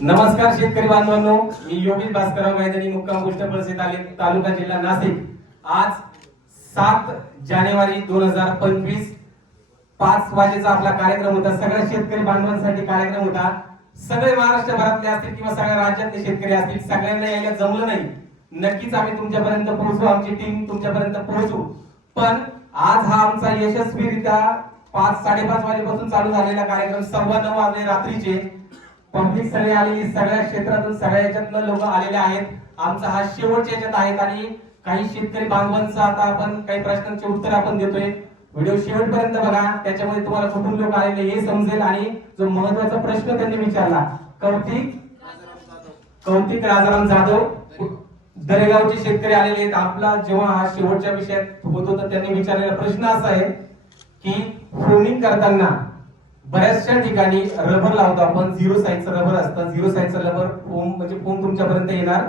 नमस्कार शेतकरी बांधवांनो मी योगेश भास्करराव मैदानी मुक्काम गोष्ट परिषद आले तालुका जिल्हा नाशिक. आज सात जानेवारी दोन हजार पंचवीस पाच वाजेचा आपला कार्यक्रम होता. सगळ्या शेतकरी बांधवांसाठी कार्यक्रम होता. सगळे महाराष्ट्र भरातले असतील किंवा सगळ्या राज्यातले शेतकरी असतील सगळ्यांना यायला जमलं नाही. नक्कीच आम्ही तुमच्यापर्यंत पोहोचू आमची टीम तुमच्यापर्यंत पोहोचू. पण आज हा आमचा यशस्वीरित्या पाच साडेपाच वाजेपासून चालू झालेला कार्यक्रम सव्वा नऊ वाजले रात्रीचे. पब्लिक सगळे आली सगळ्या क्षेत्रातून सगळ्या याच्यातनं लोक आलेले आहेत. आमचा हा शेवटच्या याच्यात आहेत आणि काही शेतकरी बांधवांचं आता आपण काही प्रश्नांचे उत्तर आपण देतोय. व्हिडिओ शेवटपर्यंत बघा त्याच्यामध्ये तुम्हाला कुठून लोक आलेले हे समजेल आणि जो महत्त्वाचा प्रश्न त्यांनी विचारला कौतिक कौतिक राजाराम जाधव दरेगावचे शेतकरी आलेले आहेत. आपला जेव्हा हा शेवटच्या विषयात होतो तर त्यांनी विचारलेला प्रश्न असा आहे की फोनिंग करताना बऱ्याचशा ठिकाणी रबर लावतो आपण. झिरो साईजचं रबर असतं. झिरो साईजचं रबर फोम म्हणजे फोम तुमच्यापर्यंत येणार.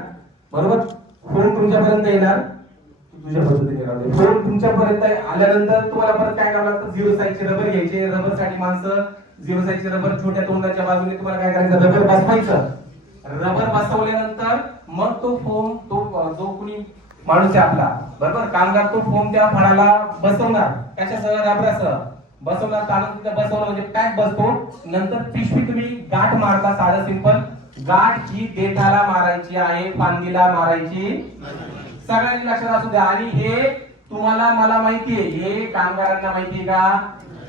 बरोबर? फोम तुमच्यापर्यंत येणार. तुझ्या पद्धतीने फोम तुमच्यापर्यंत आल्यानंतर तुम्हाला परत काय करावं लागतं? झिरो साईजचे रबर घ्यायचे. रबरसाठी माणसं झिरो साईजचे रबर छोट्या तोंडाच्या बाजूने तुम्हाला काय करायचं? रबर बसवायचं. रबर बसवल्यानंतर मग तो फोम तो जो कुणी माणूस आहे आपला बरोबर? कामगार तो फोम त्या फळाला बसवणार. कशासह रबरासह बसवला काढून बसवलं म्हणजे पॅक बसतो. नंतर पिशवी तुम्ही गाठ मारता साधं सिंपल गाठ ही देठाला मारायची आहे फांदीला मारायची. सगळ्यांनी लक्षात असू द्या. आणि हे तुम्हाला मला माहितीये हे कामगारांना माहितीये का?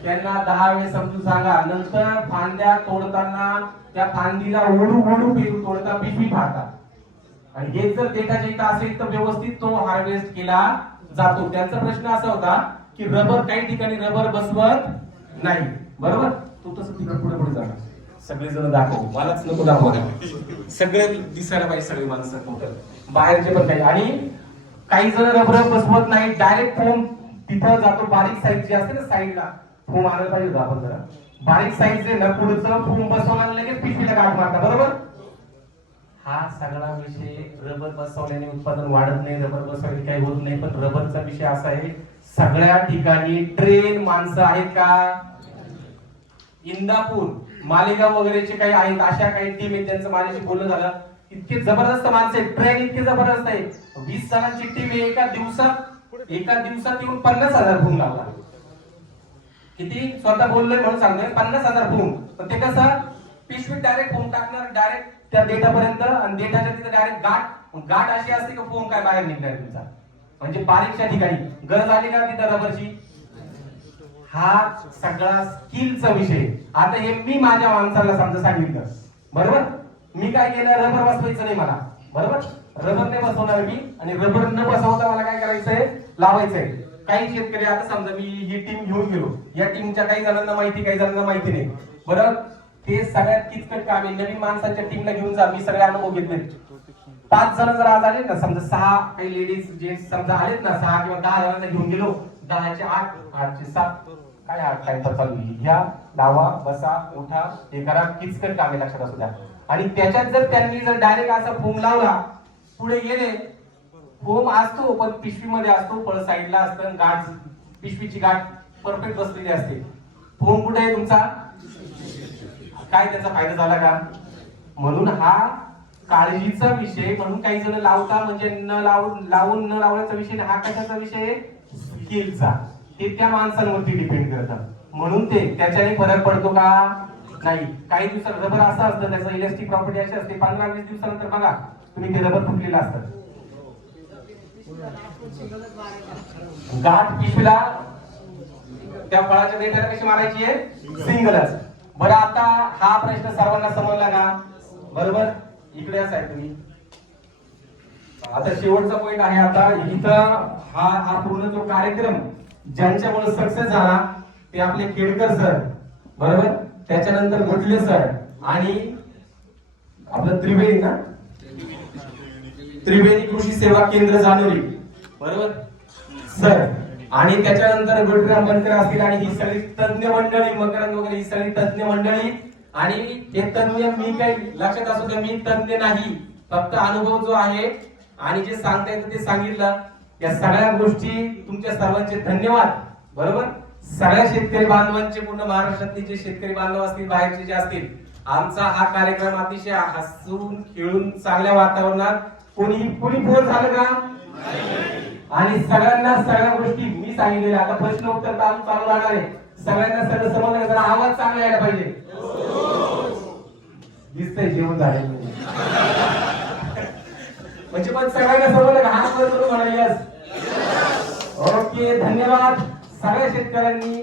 त्यांना दहा वेळ समजून सांगा. नंतर फांद्या तोडताना त्या फांदीला ओढू ओढू पेरू तोडता पिशवी फाडतात आणि हे जर देठाच्या इथं असेल तर व्यवस्थित तो हार्वेस्ट केला जातो. त्यांचा प्रश्न असा होता की रबर काही ठिकाणी रबर बसवत नाही. बरोबर? तो तसं तिकडे पुढे पुढे जाणार. सगळे जण दाखव. मलाच नको दाखवा. सगळे दिसायला पाहिजे सगळे माणसं टोटल बाहेरचे पण काही आणि काही जण रबर बसवत नाही. डायरेक्ट फोम तिथं जातो. बारीक साईज जी असते ना साईडला फोम आणायला पाहिजे आपण जरा. बारीक साईज आहे ना पुढचं फोम बसवणार लगेच पिशवीला गाठ मारता. बरोबर? हा सगळा विषय रबर बसवल्याने उत्पादन वाढत नाही रबर बसवल्याने काही होत नाही. पण रबरचा विषय असा आहे सगळ्या ठिकाणी ट्रेन माणसं आहेत का? इंदापूर मालेगाव वगैरेचे काही आहेत अशा काही टीम आहेत त्यांचं माझ्याशी बोलणं झालं. इतके जबरदस्त माणसं आहेत. ट्रेन इतके जबरदस्त आहे वीस जणांची टीम आहे. एका दिवसात एका दिवसात येऊन पन्नास हजार फोन लावला. किती? स्वतः बोललोय म्हणून सांगतोय. पन्नास हजार फोन पण ते कसं? पिशवीत डायरेक्ट फोन टाकणार डायरेक्ट त्या डेटापर्यंत आणि डेटाच्या तिथे डायरेक्ट गाठ. गाठ अशी असते की फोन काय बाहेर निघणार तुमचा. म्हणजे बारीकच्या ठिकाणी गरज आली का तिथं रबरची हा सगळा स्किलचा विषय. आता हे मी माझ्या माणसाला समजा सांगितलं. बरोबर? मी काय केलं? रबर बसवायचं नाही मला. बरोबर? रबर नाही बसवणार मी आणि रबर न बसवता मला काय करायचंय? लावायचंय. काही शेतकरी आता समजा मी ही टीम घेऊन गेलो. या टीमच्या काही जणांना माहिती काही जणांना माहिती नाही. बरोबर? ते सगळ्यात किचकट काम आहे. नवीन माणसाच्या टीमला घेऊन जा. मी सगळे अनुभव घेतले पाच जण जर आज आले ना समजा सहा काही लेडीज जेंट्स समजा आलेत ना सहा किंवा दहा जणांना घेऊन गेलो दहाचे आठ आठचे सात काय आठ काय तर चालू घ्या लावा बसा उठा हे करा किचकट कामे लक्षात असू द्या. आणि त्याच्यात जर त्यांनी जर डायरेक्ट असा फोम लावला पुढे गेले फोम असतो पण पिशवीमध्ये असतो पळ साईडला असतं गाठ पिशवीची गाठ परफेक्ट बसलेली असते. फोम कुठे आहे तुमचा? काय त्याचा फायदा झाला का? म्हणून हा काळजीचा विषय म्हणून काही जण लावता म्हणजे न लावून लावून न लावण्याचा विषय हा कशाचा विषय स्किलचा हे त्या माणसांवरती डिपेंड करतं. म्हणून ते त्याच्याने फरक पडतो का? नाही. काही दिवसात रबर असं असतं त्याचं इलेक्ट्रिक प्रॉपर्टी अशी असते. पंधरा वीस दिवसानंतर बघा तुम्ही ते रबर फुटलेलं असतं. गाठ पिशवीला त्या फळाच्या देठाला कशी मारायची आहे? सिंगलच बरं आता हा प्रश्न सर्वांना समजला का? बरोबर? इकडे असाय आहे तुम्ही. आता शेवटचा पॉईंट आहे आता इथं हा हा पूर्ण जो कार्यक्रम ज्यांच्यामुळे सक्सेस झाला ते आपले खेडकर सर बरोबर? त्याच्यानंतर गुटले सर आणि आपलं त्रिवेणी ना? त्रिवेणी कृषी सेवा केंद्र जानोरी बरोबर? सर आणि त्याच्यानंतर गुरुराम बनकर असतील आणि ही सगळी तज्ञ मंडळी मकरंद वगैरे ही सगळी तज्ञ मंडळी आणि हे तज्ञ मी काही लक्षात असू द्या मी तज्ञ नाही. फक्त अनुभव जो आहे आणि जे सांगता येतं ते सांगितलं. या सगळ्या गोष्टी तुमच्या सर्वांचे धन्यवाद. बरोबर? सगळ्या शेतकरी बांधवांचे पूर्ण महाराष्ट्रातले जे शेतकरी बांधव असतील बाहेरचे जे असतील आमचा हा कार्यक्रम अतिशय हसून खेळून चांगल्या वातावरणात कोणी कोणी बोर झालं का? आणि सगळ्यांना सगळ्या गोष्टी मी सांगितलेल्या. आता प्रश्न उत्तर चालू चालू राहणार आहे. सगळ्यांना सगळं समजलं आवाज चांगला यायला पाहिजे. दिसतंय जेवण झाले म्हणजे पण सगळ्यांना समजलं हात वर करून यस. ओके धन्यवाद. सगळ्या शेतकऱ्यांनी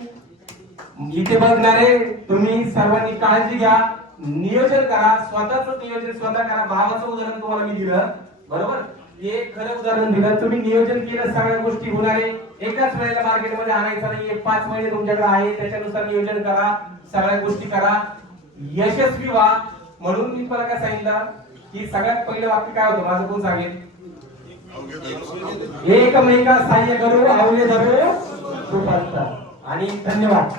इथे बघणारे तुम्ही सर्वांनी काळजी घ्या. नियोजन करा. स्वतःच नियोजन स्वतः करा. भावाचं उदाहरण तुम्हाला मी दिलं. बरोबर? हे खरं उदाहरण दिलं. तुम्ही नियोजन केलं सगळ्या गोष्टी होणारे. एकाच वेळेला मार्केटमध्ये आणायचं नाही एक पाच महिने तुमच्याकडे आहे. त्याच्यानुसार नियोजन करा. सगळ्या गोष्टी करा. यशस्वी व्हा. म्हणून मी तुम्हाला काय सांगितलं? की सगळ्यात पहिलं वाक्य काय होतं? माझं कोण सांगेल? एकमेका सहाय्य करू आवले धरू सुपंथ आणि धन्यवाद.